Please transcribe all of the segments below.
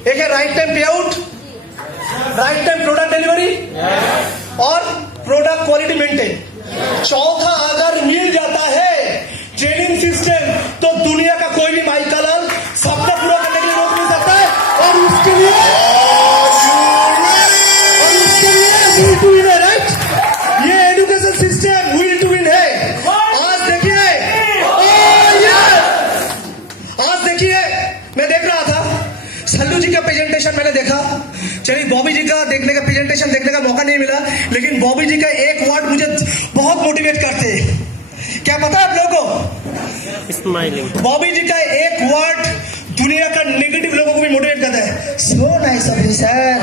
एक है right time पे out, right time product delivery और प्रोडक्ट क्वालिटी मेंटेन। चौथा अगर मिल जाता है ट्रेनिंग सिस्टम तो दुनिया का कोई भी माइका लाल सपना पूरा करने के लिए रोक नहीं सकता है। और उसके लिए विल टू विन है, राइट? ये education system will to win है। आज देखिए, आज देखिए, मैं देख रहा था सल्लू जी का प्रेजेंटेशन मैंने देखा। चलिए बॉबी जी का देखने का प्रेजेंटेशन देखने का मौका नहीं मिला, लेकिन बॉबी जी का एक वर्ड मुझे बहुत मोटिवेट करते हैं। क्या पता है आप लोगों को? स्माइलिंग। बॉबी जी का एक वर्ड दुनिया का नेगेटिव लोगों को भी मोटिवेट करता है। So nice officer.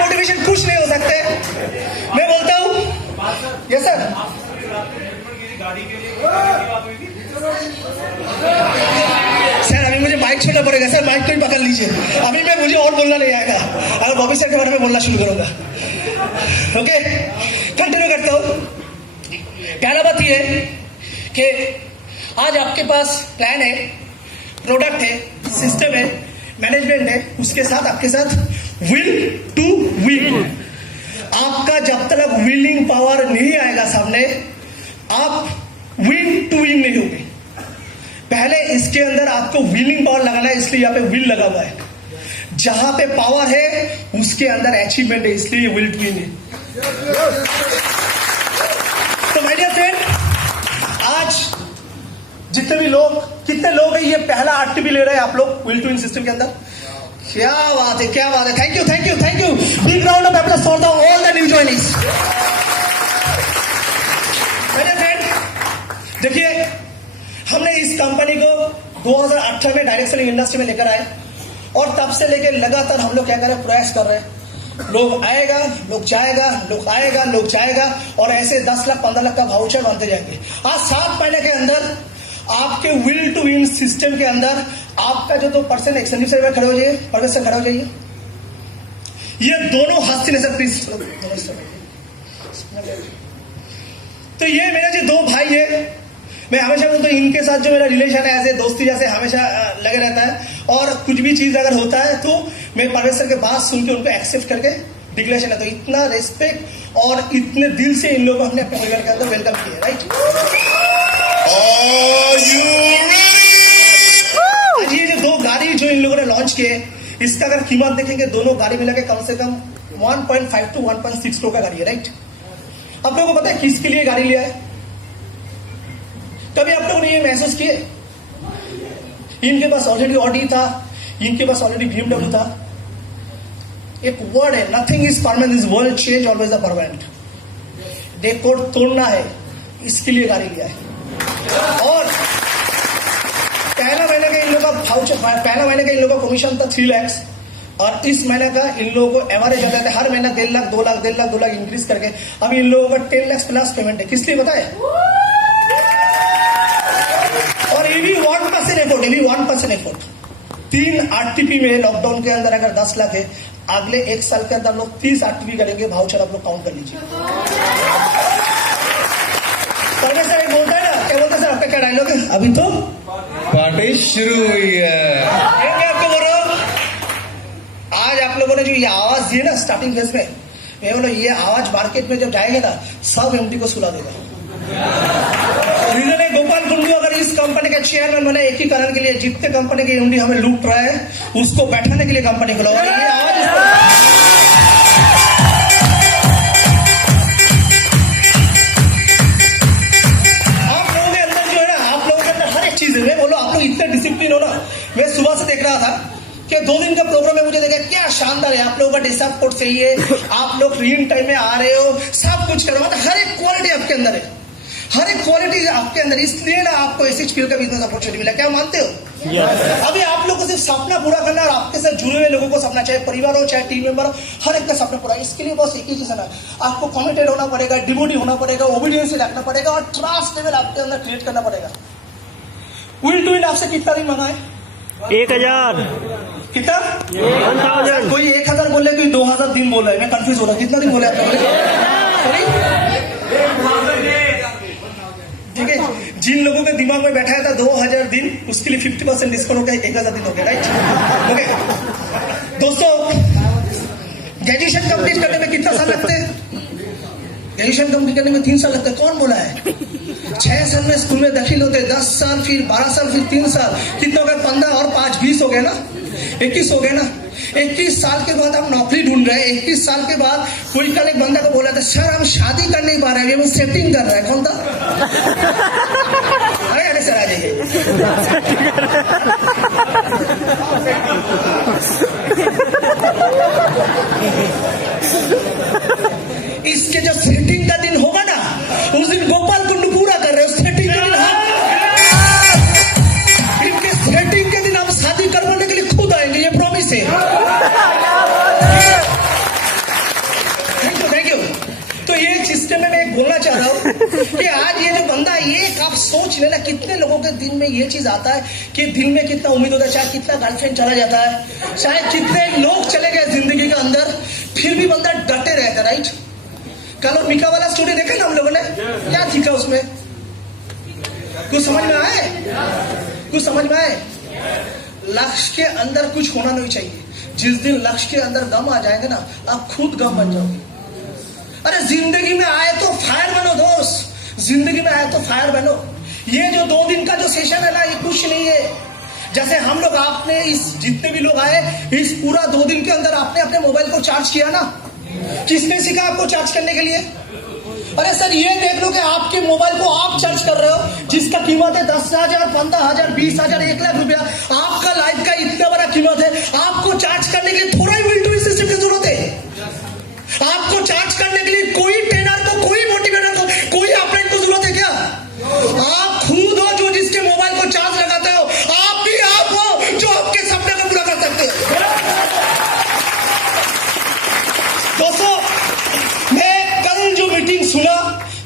मोटिवेशन कुछ नहीं हो सकते। मैं बोलता हूं यस सर। सर अभी मुझे माइक छूना पड़ेगा सर, माइक को ही पकड़ लीजिए। अभी मैं मुझे और बोलना नहीं आएगा, अगर बॉबी सर के बारे में बोलना शुरू करूंगा। ओके, कंटिन्यू करता हूं। पहला बात यह है कि आज आपके पास प्लान है, प्रोडक्ट है, सिस्टम है, मैनेजमेंट है, उसके साथ आपके साथ विल टू विन। आपका जब तक विलिंग पावर नहीं आएगा सामने, आप विन टू विन नहीं होंगे। पहले इसके अंदर आपको विलिंग पावर लगाना है, इसलिए यहाँ पे विल लगा हुआ है। जहां पे पावर है उसके अंदर अचीवमेंट है, इसलिए विल टू विन है। तो माय डियर फ्रेंड, आज जितने भी लोग, कितने लोग हैं ये पहला आरटीपी ले रहे हैं आप लोग विल टू विन सिस्टम के अंदर? क्या बात है, क्या बात है। Thank you, thank you, thank you. Big round of applause for the all the new joinings. My dear friend, देखिए हमने इस कंपनी को 2018 में डायरेक्ट सेलिंग इंडस्ट्री में लेकर आए और तब से लेकर लगातार हम लोग क्या कर रहे हैं, प्रयास कर रहे हैं। लोग आएगा, लोग जाएगा, लोग आएगा, लोग जाएगा, और ऐसे 10 लाख 15 लाख का वाउचर बनते जाएंगे। आज 7 महीने के अंदर आपके विल टू विन सिस्टम के अंदर आपका जो 2% एक्सचेंज से खड़े हो जाइए, परवेश से खड़े हो जाइए। ये दोनों हाथ से नजर प्लीज। तो ये मेरे जो 2 भाई है, मैं हमेशा बोलता हूँ इनके साथ जो मेरा रिलेशन है ऐसे दोस्ती जैसे हमेशा लगे रहता है। और कुछ भी चीज अगर होता है तो मैं परवेश सर के बात सुन के उनको एक्सेप्ट करके डिक्लेरेशन है। तो इतना रेस्पेक्ट और इतने दिल से इन लोगों को हमने अपने परिवार के अंदर वेलकम किया, राइट? आज ये जो 2 गाड़ी जो इन लोगों ने लॉन्च किए, इसका अगर कीमत देखेंगे दोनों गाड़ी मिला के कम से कम 1.5 to 1.6 करोड़ का गाड़ी है, राइट? आप लोगों को पता है किसके लिए गाड़ी लिया है? कभी आप लोगों ने ये महसूस किए? इनके पास ऑलरेडी ऑडी था, इनके पास ऑलरेडी BMW था। एक वर्ड है, nothing is permanent, is world change always a permanent. Decode तोड़ना है, इसके लिए गाड़ी लिया है। और पहला महीने का इन लोगों का वाउचर, पहला महीने का इन लोगों का कमीशन था 3 लाख, और इस महीने का इन लोगों को एवरेज आता है हर महीना 1.5 लाख 2 लाख 1.5 लाख 2 लाख इंक्रीज करके अभी इन लोगों का 10 लाख प्लस पेमेंट है। किस लिए बताए? और ये भी 1% एफोर्ट, ये भी 1% एफोर्ट। 3 आरटीपी में लॉकडाउन के अंदर अगर 10 लाख है, अगले 1 साल के अंदर लोग 30 आरटीपी करेंगे। वाउचर आप लोग काउंट कर लीजिए। सर एक बोलता है ना, क्या बोलता है सर, आपका क्या डायलॉग है? अभी तो पार्टी शुरू हुई है। मैं आपको बोल रहा हूँ, आज आप लोगों ने जो ये आवाज दी है ना स्टार्टिंग फेज में, मैं बोला ये आवाज मार्केट में जब जाएगा ना सब एमडी को सुला देगा। रीजन है, गोपाल कुंडू अगर इस कंपनी का चेयरमैन बने एक ही कारण के लिए, जितने कंपनी के एमडी हमें लूट रहा है उसको बैठाने के लिए कंपनी को लगा। ये आवाज आप लोगों के अंदर जो है ना, आप लोगों के अंदर हर एक चीज है। मैं बोलो आप लोग इतने डिसिप्लिन हो ना। मैं सुबह से देख रहा था कि 2 दिन का प्रोग्राम है, मुझे देखा क्या शानदार है। आप लोगों का डिस्टर्ब कोड सही है, आप लोग रीन टाइम में आ रहे हो, सब कुछ करो, मतलब हर एक क्वालिटी आपके अंदर है, हर एक क्वालिटी आपके अंदर। इसलिए ना आपको एसएचपीएल का बिजनेस अपॉर्चुनिटी मिला। क्या मानते हो? अभी आप लोग को सिर्फ सपना पूरा करना और आपके साथ जुड़े हुए लोगों को सपना, चाहे परिवार हो चाहे टीम मेंबर हो, हर एक का सपना पूरा। इसके लिए बस एक ही चीज है ना, आपको कमिटेड होना पड़ेगा, डिवोटी होना पड़ेगा, ओबीडियंस रखना पड़ेगा और ट्रस्ट लेवल आपके अंदर क्रिएट करना पड़ेगा। विल टू विन आपसे कितना दिन मंगाए? 1000। कितना? 1000। कोई 1000 बोल रहे, कोई 2000 दिन बोल रहा है। मैं कंफ्यूज हो रहा हूँ, कितना दिन बोले आपने? ठीक है, जिन लोगों के दिमाग में बैठाया था 2000 दिन, उसके लिए 50% डिस्काउंट हो गया, 1000 दिन हो गया, राइट? ओके दोस्तों, ग्रेजुएशन कंप्लीट करने में कितना साल लगते हैं? ग्रेजुएशन कंप्लीट करने में 3 साल लगता है। कौन बोला है? 6 साल में स्कूल में दाखिल होते हैं, 10 साल, फिर 12 साल, फिर 3 साल, कितना हो गया? 15 और 5 20 हो गए ना, 21 हो गए ना। 21 साल के बाद हम नौकरी ढूंढ रहे हैं। 21 साल के बाद कोई कल एक बंदा को बोला था, सर हम शादी कर नहीं पा रहे हैं, वो सेटिंग कर रहा है। कौन था? अरे सर आ जाइए। इसके जब सेटिंग का दिन होगा ना, उस दिन गोपाल कुंड पूरा कर रहे हो। सेटिंग के दिन इनके सेटिंग के दिन हम शादी करवाने के लिए खुद आएंगे, ये प्रॉमिस है। Thank you. तो ये सिस्टम में मैं एक बोलना चाह रहा हूँ कि आज ये जो बंदा, ये आप सोच लेना कितने लोगों के दिल में ये चीज आता है कि दिल में कितना उम्मीद होता है, चाहे कितना गर्लफ्रेंड चला जाता है, चाहे कितने लोग चले गए जिंदगी के अंदर, फिर भी बंदा डटे रहता है, राइट? कल और मिका वाला स्टोरी देखा ना हम लोगों ने, क्या सीखा उसमें? कुछ समझ में आए? कुछ समझ में आए? लक्ष्य के अंदर कुछ होना नहीं चाहिए। जिस दिन लक्ष्य के अंदर गम आ जाएंगे ना, आप खुद गम बन जाओगे। अरे जिंदगी में आए तो फायर बनो दोस्त, जिंदगी में आए तो फायर बनो। ये जो 2 दिन का जो सेशन है ना, ये कुछ नहीं है। जैसे हम लोग, आपने इस जितने भी लोग आए, इस पूरा 2 दिन के अंदर आपने अपने मोबाइल को चार्ज किया ना? किसने सिखा आपको चार्ज करने के लिए? अरे सर ये देख लो कि आपके मोबाइल को आप चार्ज कर रहे हो, जिसका कीमत है 10,000, 15,000, 20,000, 1 लाख रुपया। आपका लाइफ का इतना बड़ा कीमत है, आपको चार्ज करने के लिए थोड़ा he will do it system की जरूरत है। आपको चार्ज करने के लिए कोई ट्रेनर को, कोई मोटिवेटर को, कोई अपडेट को जरूरत है क्या? आप खुद हो जो जिसके मोबाइल को चार्ज लगाते हो। आप भी आप हो जो आपके सपने को पूरा कर सकते हो। दोस्तों, मैं कल जो मीटिंग सुना,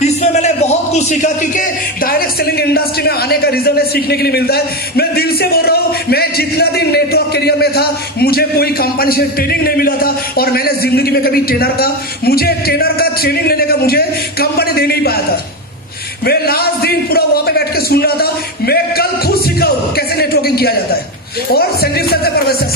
इसमें मैंने बहुत कुछ सीखा, क्योंकि डायरेक्ट सेलिंग इंडस्ट्री में आने का रीजन है सीखने के लिए मिलता है। मैं दिल से बोल रहा हूं, मैं जितना दिन नेटवर्क करियर में था, मुझे कोई कंपनी से ट्रेनिंग नहीं मिला था, और मैंने जिंदगी में कभी ट्रेनर का ट्रेनिंग लेने का मुझे कंपनी दे नहीं पाया था। मैं लास्ट दिन पूरा वहां पे बैठ के सुन रहा था। मैं कल खुद सीखा हूं कैसे नेटवर्किंग किया जाता है, और संदीप सर का प्रोफेसर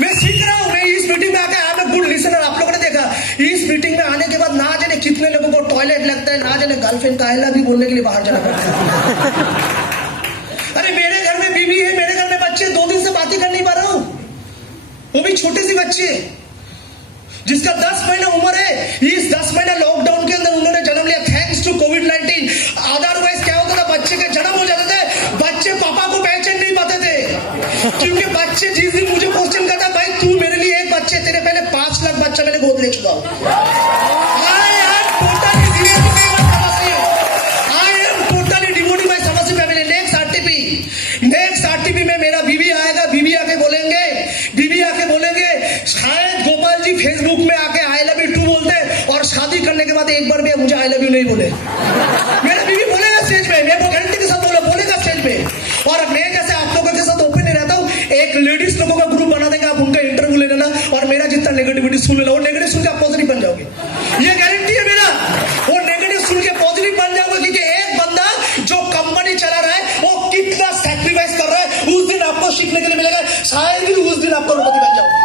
मैं सीख रहा हूं। मैं इस मीटिंग में आके I am a good listener. आप लोगों ने देखा, इस मीटिंग में आने के बाद ना जाने कितने लोगों को टॉयलेट लगता है, ना जाने गर्लफ्रेंड का अहला भी बोलने के लिए बाहर जाना पड़ता है। अरे मेरे घर में बीवी है, मेरे घर में बच्चे, 2 दिन से बात ही कर नहीं पा रहा हूं, वो भी छोटे सी बच्चे जिसका 10 महीना उम्र है। इस 10 महीना लॉकडाउन के अंदर उन्होंने जन्म लिया, थैंक्स टू कोविड-19। अदरवाइज क्या होता था, बच्चे के जन्म हो जाते थे, बच्चे पापा को पहचान नहीं पाते थे, क्योंकि बच्चे जिस दिन मुझे क्वेश्चन करता, भाई तू मेरे लिए एक बच्चे, तेरे पहले 5 लाख बच्चा मैंने गोद ले चुका हूं। नेक्स्ट आरटीपी में मेरा बीवी आएगा, बीवी आके बोलेंगे शायद गोपाल जी फेसबुक में आके आई लव यू 2 बोलते, और शादी करने के बाद एक बार भी मुझे आई लव यू नहीं बोले। मेरा बीवी बोलेगा स्टेज पे, मैं वो गारंटी के साथ बोलेगा स्टेज पे। और मैं जैसे आप लोगों के साथ ओपन नहीं रहता हूँ, एक लेडीज लोगों का ग्रुप बना देंगे, आप उनका इंटरव्यू ले लेना, और मेरा जितना नेगेटिविटी सुन लेना, वो नेगेटिव सुन के आप पॉजिटिव बन जाओगे। ये गारंटी है मेरा, वो नेगेटिव सुन के पॉजिटिव बन जाओगे। क्योंकि एक बंदा जो कंपनी चला रहा है, वो कितना सैक्रिफाइस कर रहा है, उस दिन आपको सीखने के लिए मिलेगा। शायद भी उस दिन आपको रोटी बन जाओगे।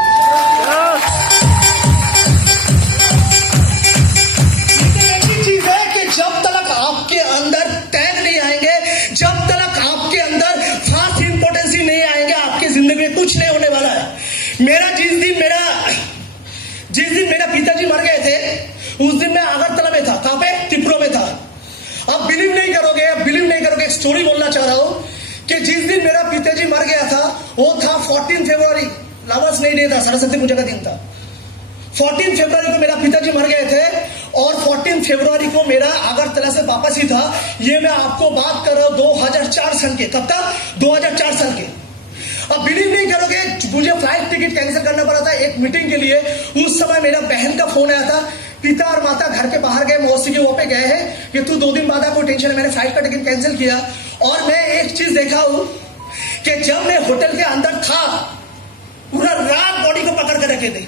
चीज है कि जब तक आपके अंदर टैग नहीं आएंगे, जब तक आपके अंदर फास्ट इंपोर्टेंसी नहीं आएंगे, आपकी जिंदगी में कुछ नहीं होने वाला है। जिस दिन मेरा पिताजी मर गए थे, उस दिन मैं अगरतला में था। कहां पे? त्रिपुरा में था। अब बिलीव नहीं करोगे, एक स्टोरी बोलना चाह रहा हूं कि जिस दिन मेरा पिताजी मर गया था, वो था 14 फरवरी, लवर्स नहीं डे था, सरस्वती पूजा का दिन था। 14 फरवरी को मेरा पिताजी मर गए थे, और 14 फरवरी को मेरा अगरतला से वापस ही था। ये मैं आपको बात कर रहा हूं 2004 साल के। कब तक? 2004 साल के। अब बिलीव नहीं करोगे, मुझे फ्लाइट टिकट कैंसिल करना पड़ा था एक मीटिंग के लिए। उस समय मेरा बहन का फोन आया था, पिता और माता घर के बाहर गए, मौसी के वहां पे गए हैं कि तू 2 दिन बाद कोई टेंशन है। मैंने फ्लाइट का टिकट कैंसिल किया, और मैं एक चीज देखा हूं कि जब मैं होटल के अंदर था, पूरा रात बॉडी को पकड़ कर रखे थे।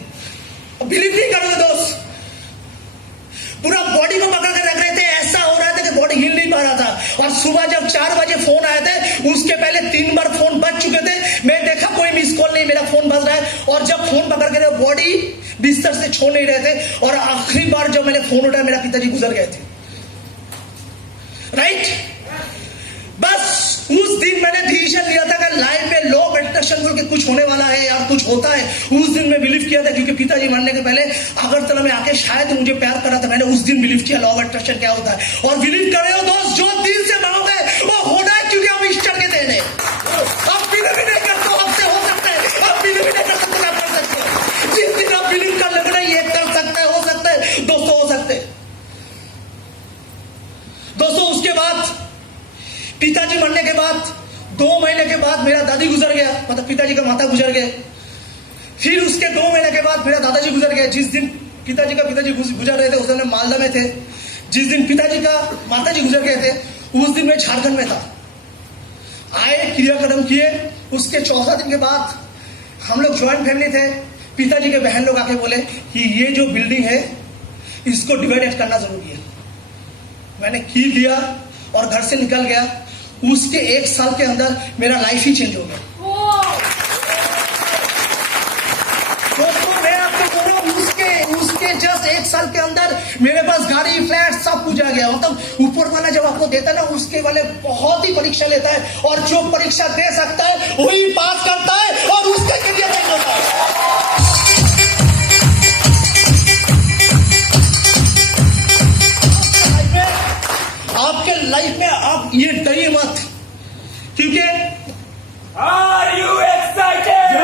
बिलीव नहीं करोगे दोस्त, पूरा बॉडी को पकड़ कर रख रहे थे। ऐसा हो रहा था कि बॉडी हिल सुबह जब 4 बजे फोन आए थे उसके पहले 3 बार फोन बज चुके थे। मैं देखा कोई मिस कॉल नहीं, मेरा फोन बज रहा है और जब फोन पकड़ के बॉडी बिस्तर से छोड़ नहीं रहे थे और आखिरी बार जब मैंने फोन उठाया मेरा पिताजी गुजर गए थे। राइट, बस उस दिन मैंने डिसीजन लिया था कि लाइफ में लॉ ऑफ अट्रैक्शन बोल के कुछ होने वाला है या कुछ होता है। उस दिन मैं बिलीव किया था क्योंकि पिताजी मरने के पहले अगरतला में आके शायद मुझे प्यार करा था। मैंने उस दिन बिलीव किया लॉ ऑफ अट्रैक्शन क्या होता है। और बिलीव कर रहे हो दोस्त, जो दिल से मांगोगे वो होना है क्योंकि हम ईश्वर के देने। आप बिलीव भी नहीं करते हो आपसे हो सकता है, आप बिलीव भी नहीं कर सकते आप कर सकते हो। जिस दिन आप बिलीव कर लोगे ना ये कर सकता है, हो सकता है दोस्तों, हो सकते हैं दोस्तों। उसके बाद पिताजी मरने के बाद 2 महीने के बाद मेरा दादी गुजर गया, मतलब पिताजी का माता गुजर गए। फिर उसके 2 महीने के बाद मेरा दादाजी गुजर गए। जिस दिन पिताजी गुजर रहे थे उस दिन मालदा में थे। जिस दिन पिताजी का माताजी गुजर गए थे उस दिन मैं झारखंड में था। आए, क्रियाक्रम किए। उसके 14 दिन के बाद हम लोग ज्वाइंट फैमिली थे। पिताजी के बहन लोग आके बोले कि ये जो बिल्डिंग है इसको डिवाइड करना जरूरी है। मैंने की लिया और घर से निकल गया। उसके 1 साल के अंदर मेरा लाइफ ही चेंज हो गया। दोस्तों मैं आपको बोल रहा हूं उसके जस्ट 1 साल के अंदर मेरे पास गाड़ी, फ्लैट सब कुछ आ गया। मतलब ऊपर वाला जब आपको देता है ना उसके वाले बहुत ही परीक्षा लेता है और जो परीक्षा दे सकता है वही पास करता है और उसके करियर चेंज होता है। आपके लाइफ में आप ये डरिए मत, क्योंकि Are you excited?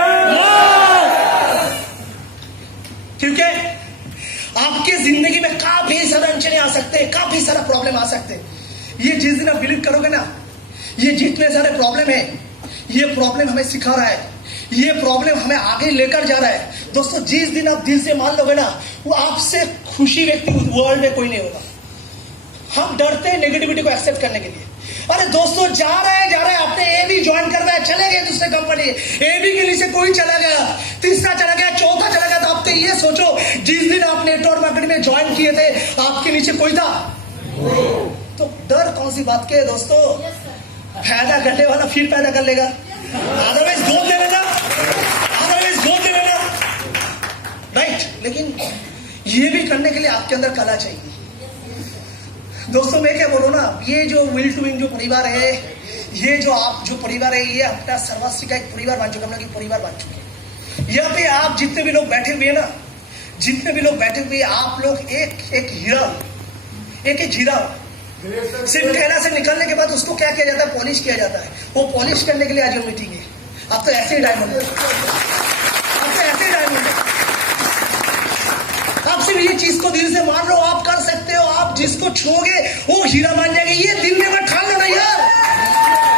क्योंकि आपके जिंदगी में काफी सारे अड़चने आ सकते हैं, काफी सारा प्रॉब्लम आ सकते हैं। ये जिस दिन आप बिलीव करोगे ना, ये जितने सारे प्रॉब्लम है ये प्रॉब्लम हमें सिखा रहा है, ये प्रॉब्लम हमें आगे लेकर जा रहा है। दोस्तों जिस दिन आप दिल से मान लोगे ना वो आपसे खुशी व्यक्ति वर्ल्ड में कोई नहीं होगा। हम डरते हैं नेगेटिविटी को एक्सेप्ट करने के लिए। अरे दोस्तों जा रहे हैं आपने एबी ज्वाइन करना है, चले गए दूसरे कंपनी, एबी के नीचे कोई चला गया, तीसरा चला गया, चौथा चला गया। तो आप तो ये सोचो जिस दिन आप नेटवर्क मार्केटिंग में ज्वाइन किए थे आपके नीचे कोई था? तो डर कौन सी बात के है दोस्तों? फायदा करने वाला फिर पैदा कर लेगा, अदरवाइज गोद ले लेना, राइट। लेकिन ये भी करने के लिए आपके अंदर कला चाहिए। दोस्तों मैं क्या बोलूं ना, ये जो विल टू विन जो परिवार है, ये जो आप जो परिवार है ये अपना सर्वस्वी का एक परिवार बन चुका है, हम लोग एक परिवार बन चुके हैं। यहाँ पे आप जितने भी लोग बैठे हुए हैं ना, जितने भी लोग बैठे हुए आप लोग एक हीरा, एक हीरा। सिर्फ कहना से निकलने के बाद उसको क्या किया जाता है? पॉलिश किया जाता है। वो पॉलिश करने के लिए आज हम मीटिंग है। आप तो ऐसे ही डायमंड है, आप तो ऐसे ही डायमंड है। आप सिर्फ ये चीज को दिल से मान लो, आप कर सकते हो। आप जिसको छूओगे वो हीरा मान जाएंगे, ये दिल में मत ठान लो ना यार।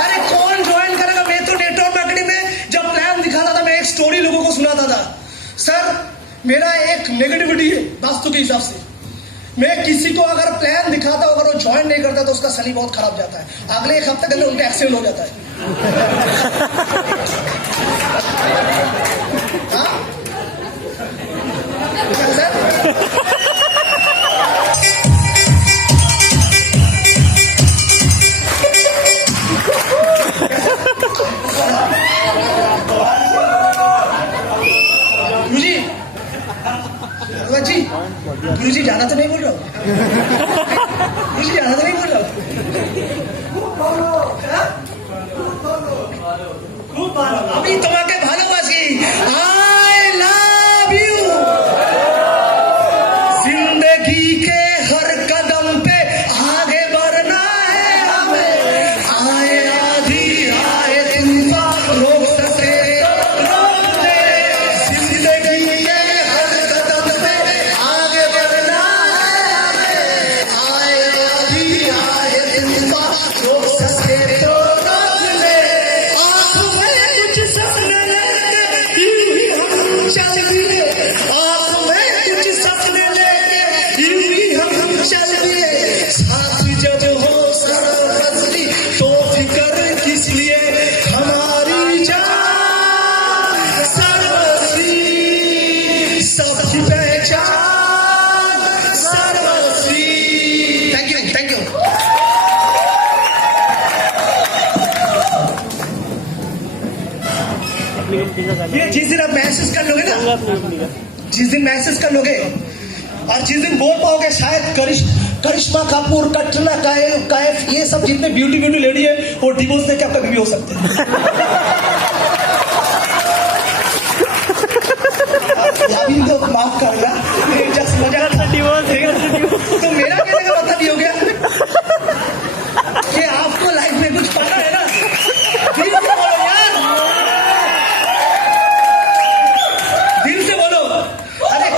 अरे कौन ज्वाइन करेगा? मैं तो नेटवर्क मार्केटिंग में जब प्लान दिखाता था मैं एक स्टोरी लोगों को सुनाता था। सर मेरा एक नेगेटिविटी है वास्तु के हिसाब से, मैं किसी को अगर प्लान दिखाता हूं अगर वो ज्वाइन नहीं करता तो उसका शनि बहुत खराब जाता है, अगले 1 हफ्ते के अंदर उनका एक्सीडेंट हो जाता है। हाँ? गुरुजी जाना तो नहीं बोल रहा हूँ, गुरुजी जाना तो नहीं बोल रहा हूँ। अभी तुम्हारे भालोबासी, आई लव यू। जिंदगी के हर कदम पे आगे बढ़ना है हमें, आए आधी आए तूफान रोक सके रोक दे। जिंदगी के हर कदम पे आगे बढ़ना है हमें, आए आधी आए तूफान रोक सके तो रोक ले। आंखों में कुछ सपने ये जिस दिन आप महसूस कर लोगे ना, जिस दिन महसूस कर लोगे और जिस दिन बोल पाओगे शायद करिश्मा कपूर, कटरीना कैफ, ये सब जितने ब्यूटी लेडी है वो डिवोर्स देके आपका बीवी हो सकते हैं। अभी तो माफ करना, जस्ट मजाक था। तो मेरा कहने का मतलब ये हो गया कि आपको लाइफ में कुछ पता है ना, दिल से बोलो यार, दिल से बोलो। अरे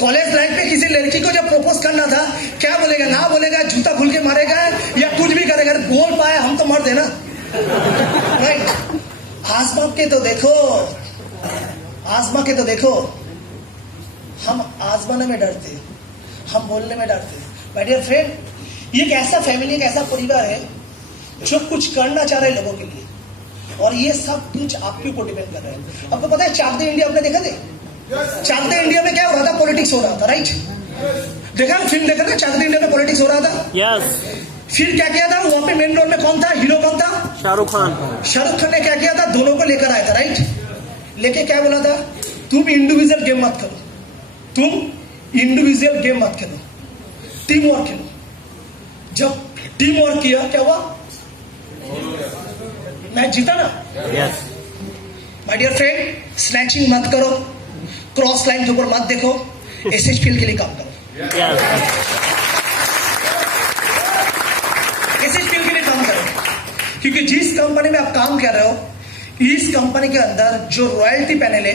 कॉलेज लाइफ में किसी लड़की को जब प्रपोज करना था, क्या बोलेगा, ना बोलेगा, जूता खुल के मारेगा या कुछ भी करेगा, बोल पाया हम तो मर्द है ना, राइट। आजमा के तो देखो, आजमा के तो देखो। हम आजमाने में डरते, हम बोलने में डरते। माय डियर फ्रेंड, ये एक ऐसा फैमिली, एक ऐसा परिवार है जो कुछ करना चाह रहे हैं लोगों के लिए, और ये सब कुछ आपके ऊपर डिपेंड कर रहा है। आपको पता है चाक दे इंडिया आपने देखा थे? चाक दे इंडिया में क्या हो रहा था? पॉलिटिक्स हो रहा था, राइट? देखा फिल्म देखा था, चाक दे इंडिया में पॉलिटिक्स हो रहा था। यस। फिर क्या किया था वहां पे? मेन रोल में कौन था? हीरो कौन था? शाहरुख खान। शाहरुख खान ने क्या किया था? दोनों को लेकर आया था, राइट? लेके क्या बोला था? तुम इंडिविजुअल गेम मत करो, तुम इंडिविजुअल गेम मत खेलो, टीम वर्क खेलो। जब टीम वर्क किया क्या हुआ? मैच जीता ना। Yes. My dear friend, snatching मत करो, क्रॉस लाइन के ऊपर मत देखो, एसएचपीएल के लिए काम करो। यस। एसएचपीएल के लिए काम करो, क्योंकि जिस कंपनी में आप काम कर रहे हो, इस कंपनी के अंदर जो रॉयल्टी पैनल है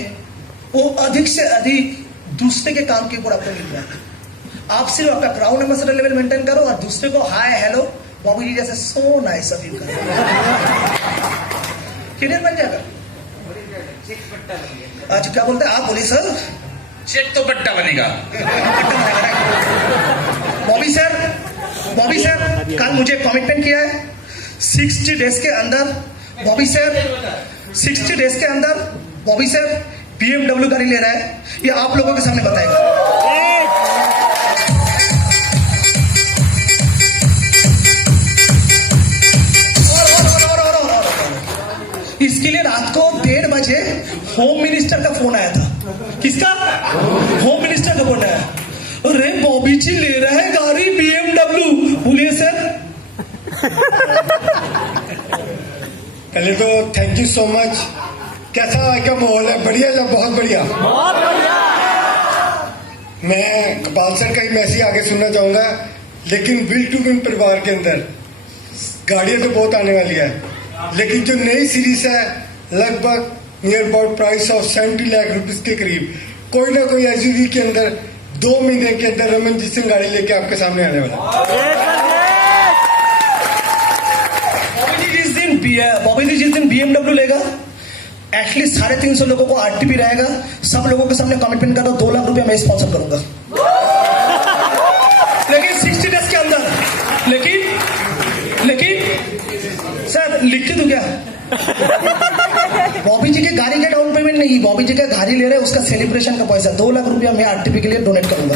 वो अधिक से अधिक दूसरे के काम के ऊपर आपको मिल रहा है। आप सिर्फ आपका ग्राउंड एम्बेसडर लेवल मेंटेन करो और दूसरे को हाय हेलो बाबू जी जैसे सो नाइस ऑफ यू करो, क्लियर बन जाएगा। आज क्या बोलते हैं आप? बोलिए सर। चेक तो बट्टा बनेगा। बॉबी सर कल मुझे कमिटमेंट किया है 60 डेज के अंदर, बॉबी सर 60 डेज के अंदर बॉबी सर BMW गाड़ी ले रहा है, ये आप लोगों के सामने बताएगा। इसके लिए रात को 1:30 बजे होम मिनिस्टर का फोन आया था। किसका? होम मिनिस्टर का फोन आया। अरे बॉबी जी ले रहा है गाड़ी BMW। बोलिए सर। पहले तो थैंक यू सो मच। कैसा क्या माहौल है? बढ़िया या बहुत बढ़िया? बहुत बढ़िया। मैं कपाल सर का ही मैसेज आगे सुनना चाहूंगा, लेकिन विल टू विन परिवार के अंदर गाड़ियां तो बहुत आने वाली है, लेकिन जो नई सीरीज है लगभग near about price of 70 lakh rupees के करीब, कोई ना कोई SUV के अंदर 2 महीने के अंदर रमनजीत सिंह गाड़ी लेके आपके सामने आने वाला है। बॉबी जी जिस दिन BMW लेगा, एटलीस्ट 350 लोगों को RTP रहेगा। सब लोगों के सामने कमिटमेंट कर दो, 2 लाख रुपया मैं स्पॉन्सर करूंगा, लेकिन 60 डेज के अंदर। लेकिन सर लिख के दूं क्या? बॉबी जी के गाड़ी का डाउन पेमेंट नहीं, बॉबी जी का गाड़ी ले रहे हैं उसका सेलिब्रेशन का पैसा 2 लाख रुपया मैं RTP के लिए डोनेट करूंगा।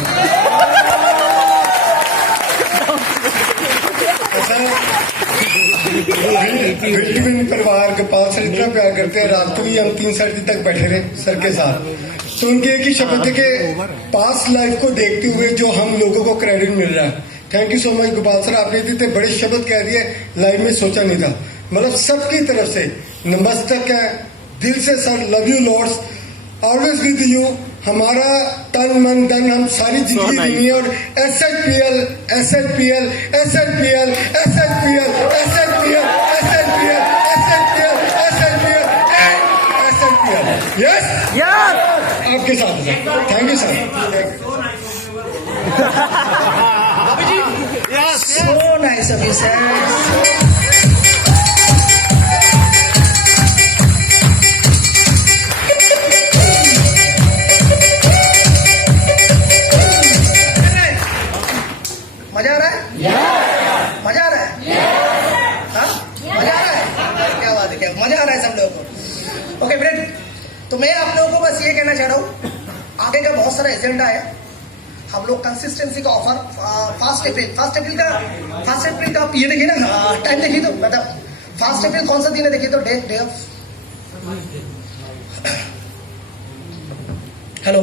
विल परिवार कपाल सर इतना प्यार करते हैं, रात को भी हम 3 साढ़े 3 तक बैठे रहे सर के साथ, तो उनकी एक ही शब्द है कि पास्ट लाइफ को देखते हुए जो हम लोगों को क्रेडिट मिल रहा है। Thank you so much Gopal sir, आपने इतने बड़े शब्द कह दिए, लाइफ में सोचा नहीं था। मतलब सबकी तरफ से नमस्तक है, दिल से sir, love you lords, always with you. हमारा तन मन धन हम सारी जिंदगी देनी है, और SHPL SHPL SHPL SHPL SHPL SHPL SHPL SHPL SHPL yes आपके साथ है sir. Thank you sir. So nice of you, sir. मजा आ रहा है? मजा आ रहा है? हाँ? मजा आ रहा है? क्या बात है, क्या मजा आ रहा है सब लोगों को? ओके फ्रेंड, तो मैं आप लोगों को बस ये कहना चाह रहा हूँ, आगे का बहुत सारा एजेंडा है। हम लोग कंसिस्टेंसी का ऑफर 1 अप्रैल का आप ये देखिए ना, टाइम देखिए तो, मतलब 1 अप्रैल कौन सा दिन है देखिए तो, day of hello,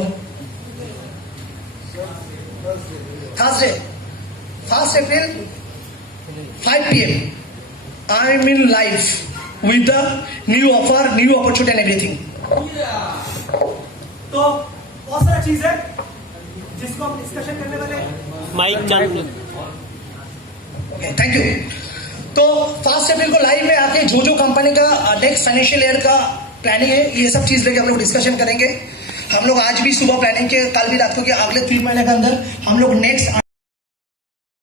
Thursday 1st April 5 PM I am in live with the new offer, new opportunity and everything. तो बहुत सारा चीज है जिसको हम डिस्कशन करने वाले हैं। माइक चालू। Okay, thank you. तो 1st April को लाइव में आके जो कंपनी का नेक्स्ट फाइनेंशियल ईयर का प्लानिंग है, ये सब चीज लेके हम लोग डिस्कशन करेंगे। हम लोग आज भी सुबह प्लानिंग के, कल भी रात को, कि अगले 3 महीने के अंदर हम लोग नेक्स्ट